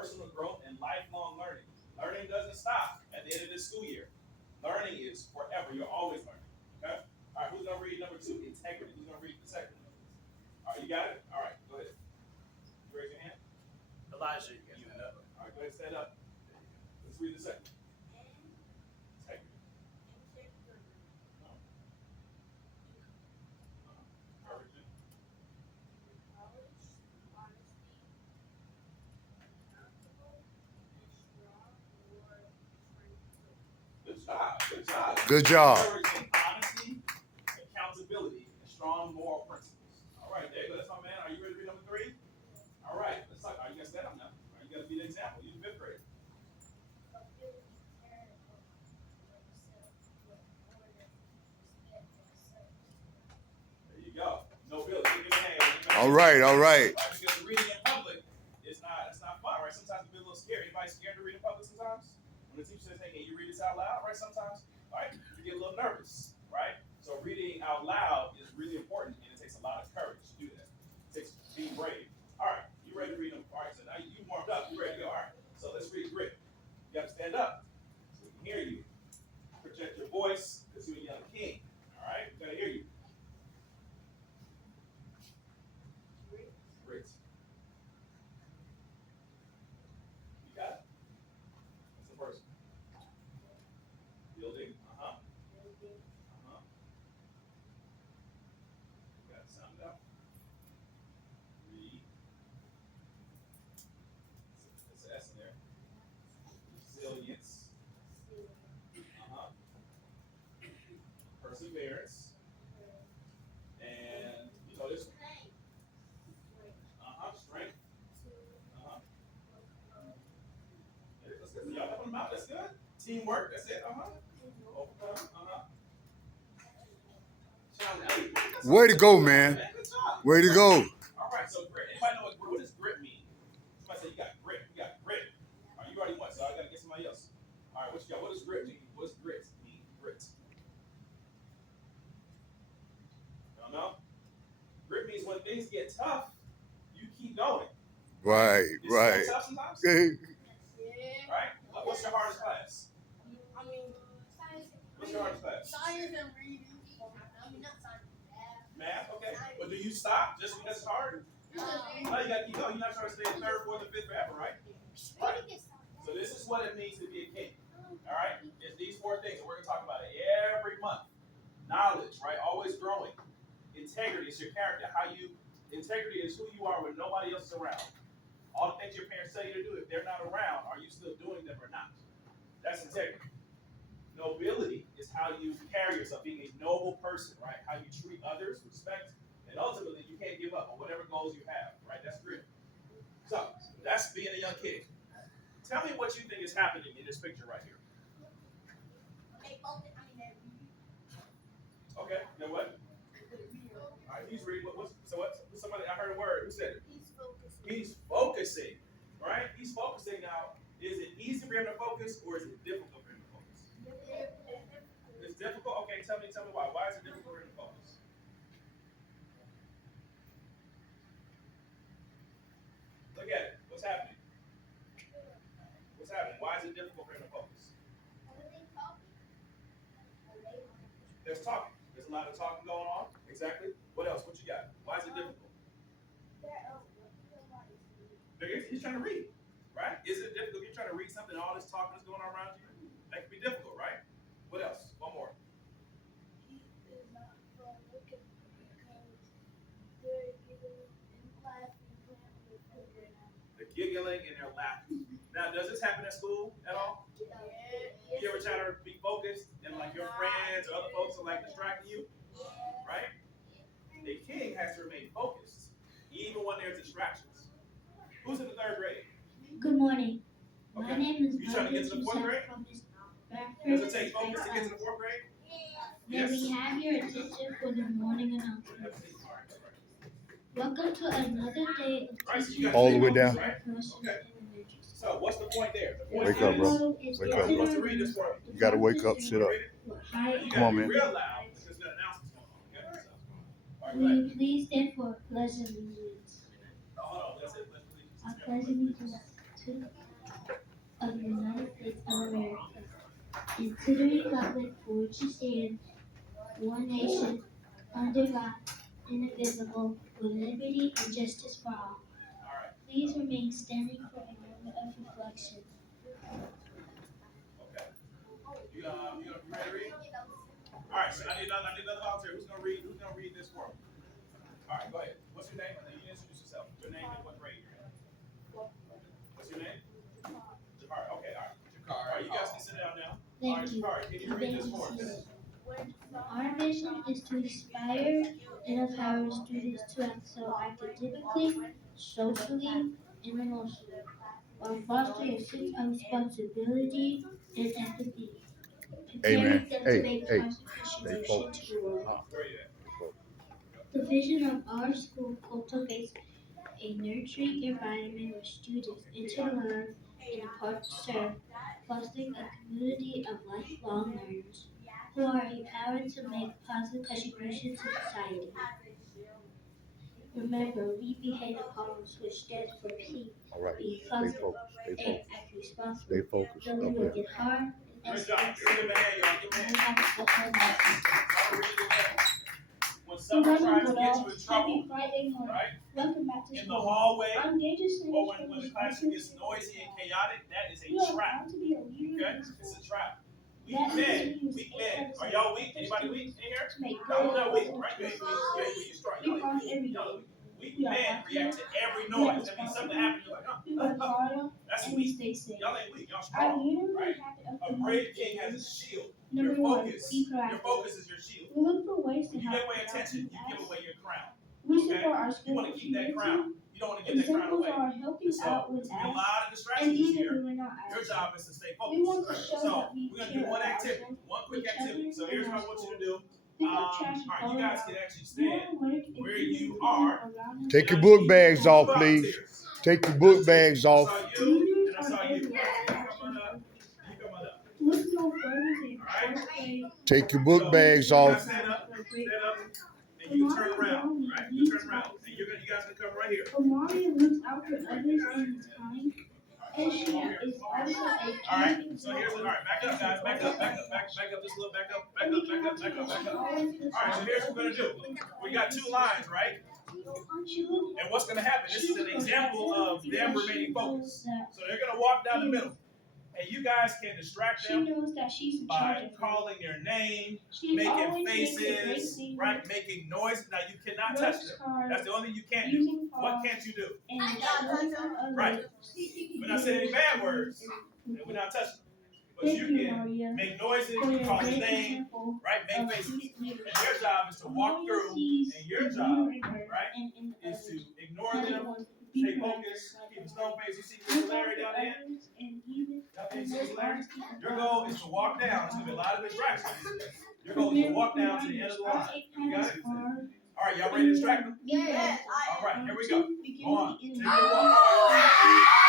personal growth and lifelong learning. Learning doesn't stop at the end of this school year. Learning is forever. You're always learning. Okay? All right, who's going to read number 2? Integrity. Who's going to read the second one? All right, you got it? All right, go ahead. You raise your hand? Elijah, you You know. All right, go ahead, stand up. Let's read the second. Integrity. Encouraging. Good job. Good job. Good job. Encouraging honesty, accountability, and strong moral principles. All right, there you go. That's my man. Are you ready to read number 3? All right, let's talk. Are you guys stand up now? All right, you got to be the example. You're in 5th grade. There you go. No bill. Give me a hand. All right, all right. Because reading in public is not fun, right? Sometimes it can be a little scary. Anybody scared to read in public sometimes? When the teacher says, hey, can you read this out loud, right? Sometimes, right? You get a little nervous, right? So reading out loud is really important, and it takes a lot of courage to do that. It takes being brave. All right, you ready to read them? All right, so now you warmed up. You ready to go? All right, so let's read grit. You have to stand up so we can hear you. Project your voice because you're a young king. All right, we gotta hear you. Grit. You got it? What's the first one? Building. Uh-huh. Uh-huh. You got it. Sound it out. Read. It's an S in there. Resilience. Uh-huh. Perseverance. And you know this one. Uh-huh. Strength. Uh-huh. That's good. Y'all helping them out. That's good. Teamwork. That's it. Uh-huh. Overcome. Uh-huh. Way to go, man. Good job. Way to go. All right, so grit. Anybody know what does grit mean? Somebody say you got grit. You got grit. All right, you already won, so I got to get somebody else. All right, what you got? What does grit mean? What does grit mean? Grit. Don't know? Grit means when things get tough, you keep going. Right, Is right. it tough sometimes? Hey, Right? What's your hardest class? What's your hardest class? Science and reading. I mean, not science. Math, okay. But do you stop just because it's hard? No, you got to keep going. You're not trying to stay in 3rd, 4th, or 5th forever, right? Right. So this is what it means to be a king. All right? It's these 4 things, and we're going to talk about it every month. Knowledge, right? Always growing. Integrity is your character. Integrity is who you are when nobody else is around. All the things your parents tell you to do, if they're not around, are you still doing them or not? That's integrity. Nobility is how you carry yourself, being a noble person, right? How you treat others, respect, and ultimately you can't give up on whatever goals you have, right? That's grit. So that's being a young kid. Tell me what you think is happening in this picture right here. Okay, you know what? All right, he's reading. Somebody, I heard a word. Who said it? He's focusing, right? He's focusing now. Is it easy for him to focus, or is it difficult for him to focus? It's difficult. Okay, tell me why. Why is it difficult for him to focus? Look at it. What's happening? What's happening? Why is it difficult for him to focus? There's talking. There's a lot of talking going on. Exactly. What else? What you got? Why is it difficult? He's trying to read, right? Is it difficult? You're trying to read something, all this talking is going on around you. That can be difficult, right? What else? One more. They're giggling and they're laughing. Now, does this happen at school at all? You ever try to be focused and like your friends or other folks are like distracting you? Right? A king has to remain focused, even when there's distractions. Who's in the 3rd grade? Good morning. Okay. My name is You trying to get to the 4th grade? Does it take focus to get to the 4th grade? May we have your attention for the morning announcement. Welcome to another day of teaching. All the way down. Okay. So what's the point there? The point Wake up, bro. Tomorrow is Wake up. You're supposed to read this for me. You gotta wake up. Sit up. You Come on, gotta be man. real loud because there's an announcement going on. Okay? All right, go Will ahead. you please stand for a pledge of allegiance? Hold on, that's it. Let's I read. pledge allegiance to Constitution of the United States of America, and to the republic for which it stands, one nation, under God, indivisible, with liberty and justice for all. All right. Please remain standing for a moment of reflection. Okay. You ready to read? All right. So I need another volunteer. Who's gonna read this for me? All right. Go ahead. What's your name? And then you introduce yourself. Your name and what grade you're in. What's your name? Jakar. Okay. All right. All right. You guys can sit down now. All right, Thank you. Jakar, can you read this for us? Our mission is to inspire and empower students to excel academically, socially, and emotionally, while fostering a sense of responsibility and empathy, Amen. preparing them Hey, to make hey, contribution focused. to the world. Where you at? The vision of our school cultivates a nurturing environment where students enter to learn and depart to serve, fostering a community of lifelong learners who are empowered to make positive contributions to society. Remember, we behave the columns which stands for P, All right. be Stay positive, focused. Stay A, focused. act responsible, Stay focused. W, Okay. work it hard, and Good S, job. Give him a hand, y'all. Give him a hand. have a special message. I'll read it again. When someone tries to get you in trouble, Happy Friday morning. right? Welcome back to In the school. hallway, I'm Gage or when the classroom gets noisy and chaotic, that is a You are trap. proud to be a leader Okay? in this It's school. a trap. Weak That men. means Weak men. Are y'all weak? Anybody weak in here? To make No, not weak, good right? You ain't weak. You ain't weak. You're strong. We Y'all call ain't it every weak. Y'all day. weak. Weak men react to every noise. That means something happened. You're like, We work oh. hard That's and we weak. stay safe. Y'all ain't weak. Y'all Our strong. leaders Right? have A brave king has a shield. Number Your one, focus. be Your proactive. focus is your shield. We look for ways to When you help give away our attention, you students. give away your crown. We Okay? support our You school want to keep that community. crown. You don't want to give that crown Examples away. are helping So, out with there's been a ads lot of and distractions even here. when we're not Your asked. job is to stay We want focused. to show So, that we we're going to care do one about activity, ourselves. one quick each other, activity. So, and here's our what I want you to school. do. Pick up trash and All right, throw you it guys out. can actually stand More work if where you you can are. around us. Take your book bags off, please. Volunteers. Take your book bags I off. saw you, and I Leaders saw are you. everywhere. You come on up. You come on up. Look no further than All right. fourth grade. Take your book bags You guys off. stand up, and you turn around, right? You turn around, and you guys can come right here. Amari looks out for others in his time, and she is also a All right. So here's all right. Back up, guys. Back up. Back up. Just a little. Back up. Back up. All right. So here's what we're gonna do. We got two lines, right? And what's gonna happen? This is an example of them remaining focused. So they're gonna walk down the middle, and you guys can distract She them knows that she's in by charge of her. calling their name, She making always makes a great faces, singer, right? Making noise. Now you cannot touch works them. hard, That's the only thing you can't do. using What pause, can't you do? and showing others. Right. We're not saying any bad words, and we're not touching them. But Thank you you, can Maria, make noises, for your call his great name, example right? Make of faces. student And leadership. your job is to walk Maria through, sees and your the job, leader in her right, and in is others. to ignore That it them, was be stay proactive, focused, like keep a her. stone face. You see Look Mr. out Larry for down there? others and even Y'all see and Mr. let Larry? honesty and Your love goal be is to walk down. It's going to be a lot of distractions. Your goal is to Remember walk down to the end of the our line. eight You got habits it? are All right, y'all ready to distract them? Yes. All right, here we go. Begin Go on. with the Take enemy. your walk.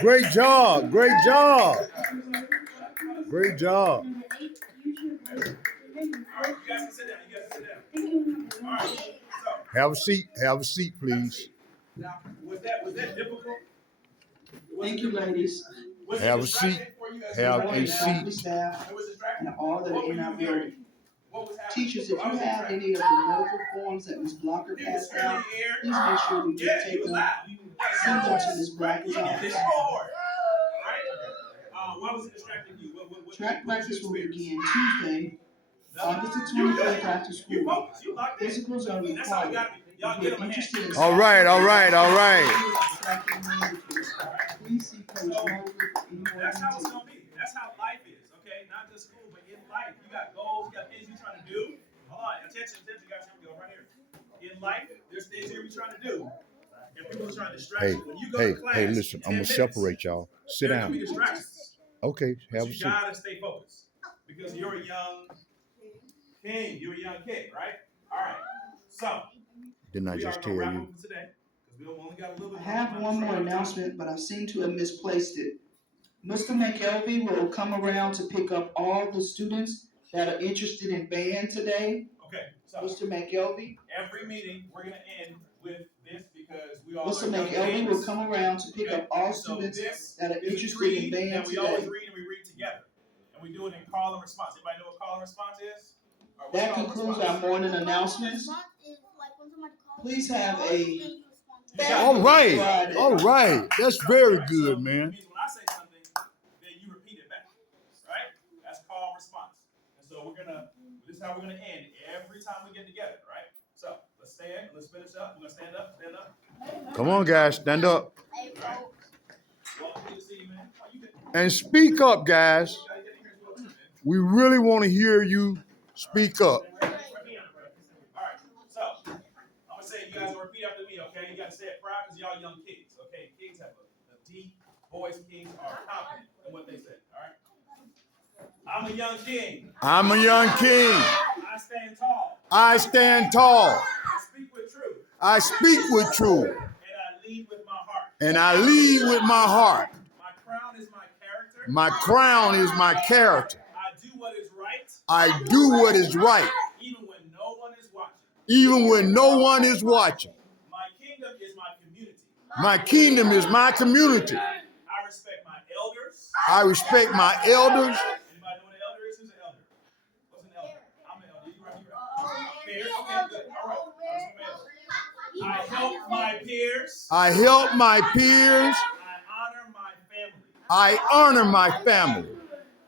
Great job. Great job. Great job. Number 8, use your voice. Remember, All right, you guys can sit down. You guys can sit down. All right, so. Have a seat. Have a seat, please. Now, was that difficult? Thank you, ladies. Was it Have a distracting seat. for you as Have you were a writing seat. down? Faculty, staff, It was distracting. and all that What are were in you our hearing? building. What was happening? Teachers, if Why you was it have distracting? any of the medical forms that Ms. Blocker He was passed screaming in out, the air. please make sure that you Yeah, he take was them, loud. send them to Ms. Brackett's You did office. this cohort, right? Why was it distracting you? Track what was practice your will experience? begin Tuesday, August the You good. 25th after You school. focused. You locked in. Physicals are That's how we required. got to be. Y'all If get you're him a hand. interested in All right. All right. All right. tracking languages, please see Coach Mosley for any more That's how it's details. gonna be. That's how life is, okay? Not just school, but in life. You got goals, you got things you're trying to do. Hold on, attention, guys. Here we go, right here. In life, there's things you're trying to do. And people are trying to distract Hey, you. When you go hey, to class, hey, listen. I'm 10 gonna minutes, separate y'all. Sit there are gonna be down. distractions. Okay. But Have a you seat. gotta stay focused. Because you're a young king. You're a young kid, right? All right. So, Didn't I we just are tell gonna wrap you? up for today. Because we only got a little bit I have one more announcement, but I seem to have misplaced it. Mr. McKelvey will come around to pick up all the students that are interested in band today. Okay, so Mr. McElvey, every meeting, we're gonna end with this because we all Mr. are young McElvey will kings. come around to pick up all So students this that are is a interested in creed band that we always today. read and we read together. And we do it in call and response. Anybody know what call and response is? All right, what's That call and concludes response? our morning announcements. Please have a All right. All right. That's very good, So, man. It means when I say something, then you repeat it back. Right? That's call and response. And so this is how we're gonna end every time we get together, right? So let's stand, let's finish up. We're gonna stand up, stand up. Come on, guys. Stand up. Well, good to see you, man. Oh, you good. And speak up, guys. You gotta get in here as well, too, man. We really want to hear you speak up. All right, so I'm gonna say you guys will repeat after me, okay? You gotta say it proud because y'all young kids, okay? Kids have a deep voice. Kids are confident in what they say, all right? I'm a young king. I'm a young king. I stand tall. I stand tall. I speak with truth. I speak with truth. And I lead with my heart. And I lead with my heart. My crown is my character. My crown is my character. I do what is right. I do what is right, Even when no one is watching. even when no one is watching. My kingdom is my community. My kingdom is my community. I respect my elders. I respect my elders. Anybody know what an elder is? Who's an elder? What's an elder? I'm an elder. You right. Peers? Okay, good. All right. I help my peers. I help my peers. I honor my family. I honor my family.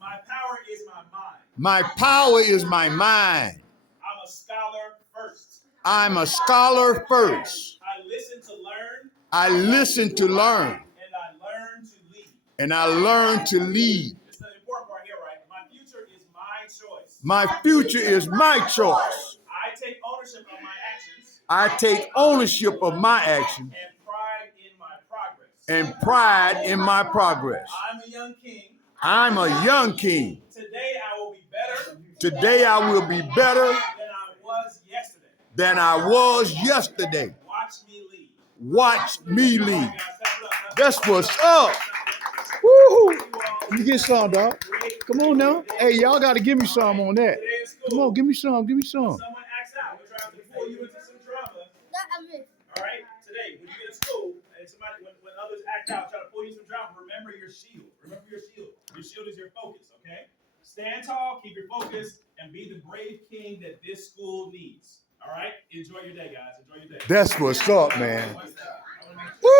My power is my mind. My power is my mind. I'm a scholar first. I'm a scholar first. I listen to learn. I listen to learn. And I learn to lead. And I learn to lead. It's the important part here, right? My future is my choice. My future is my choice. I take ownership of my actions I take ownership of my action and pride in my progress. and pride in my progress. I'm a young king. I'm a young king. Today I will be better Today I will be better than I was yesterday. than I was yesterday. Watch me lead. Watch me lead. Guys, step it up. That's what's up. Woo! Let me get some, dog. Come on now. Hey, y'all got to give me some on that. Today in school, Come on, give me some. Give me some. someone acts out. We're trying to pull you into some drama. All right? Today, when you get to school and when others act out, try to pull you into some drama, remember your shield. Remember your shield. Your shield is your focus, okay? Stand tall, keep your focus, and be the brave king that this school needs. All right? Enjoy your day, guys. Enjoy your day. That's what's up, man. Woo!